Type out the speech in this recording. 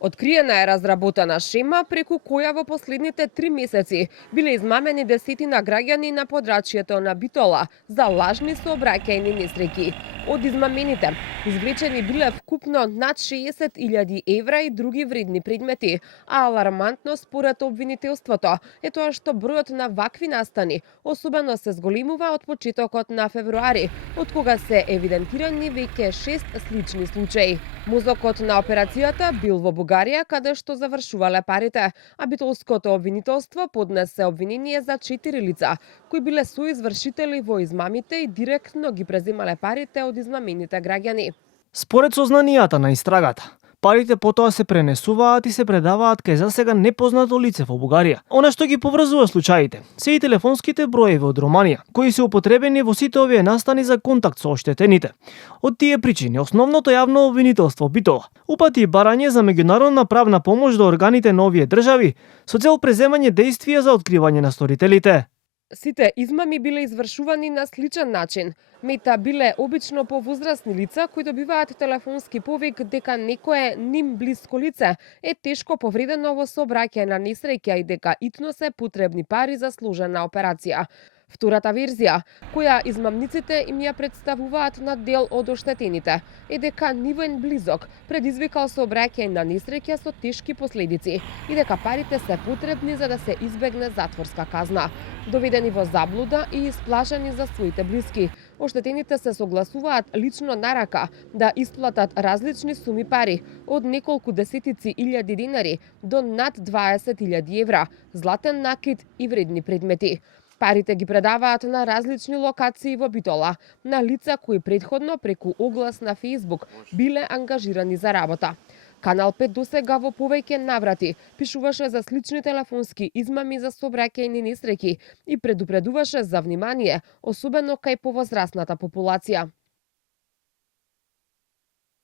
Откриена е разработена шема преку која во последните 3 месеци биле измамени десетина граѓани на подрачјето на Битола за лажни сообраќајни несреќи. Од измамените извлечени биле вкупно над 60.000 евра и други вредни предмети, а алармантно според обвинителството е тоа што бројот на вакви настани особено се зголемува од почетокот на февруари, од кога се евидентирани веќе 6 слични случаи. Мозокот на операцијата бил во Бугарија, каде што завршувале парите, а битолското обвинителство поднесе обвинение за 4 лица, кои биле соизвршители во измамите и директно ги преземале парите од измамените граѓани. Според сознанијата на истрагата, парите потоа се пренесуваат и се предаваат кај засега непознато лице во Бугарија. Она што ги поврзува случаите се и телефонските броеви од Романија, кои се употребени во сите овие настани за контакт со оштетените. Од тие причини, основното јавно обвинителство Битола упати барање за меѓународна правна помош до органите на овие држави со цел преземање дејствија за откривање на сторителите. Сите измами биле извршувани на сличен начин. Мета биле обично повозрасни лица кои добиваат телефонски повик дека некое ним блиско лице е тешко повредено во сообраќајна несреќа и дека итно се потребни пари за сложена операција. Втората верзија, која измамниците им ја представуваат на дел од оштетените, е дека нивен близок предизвикал сообраќајна несреќа со тешки последици и дека парите се потребни за да се избегне затворска казна. Доведени во заблуда и исплашени за своите блиски, оштетените се согласуваат лично на рака да исплатат различни суми пари, од неколку десетици илјади динари до над 20.000 евра, златен накит и вредни предмети. Парите ги предаваат на различни локации во Битола, на лица кои претходно преку оглас на Facebook биле ангажирани за работа. Канал 5 досега во повеќе наврати пишуваше за слични телефонски измами за сообраќајни несреќи и предупредуваше за внимание, особено кај повозрасната популација.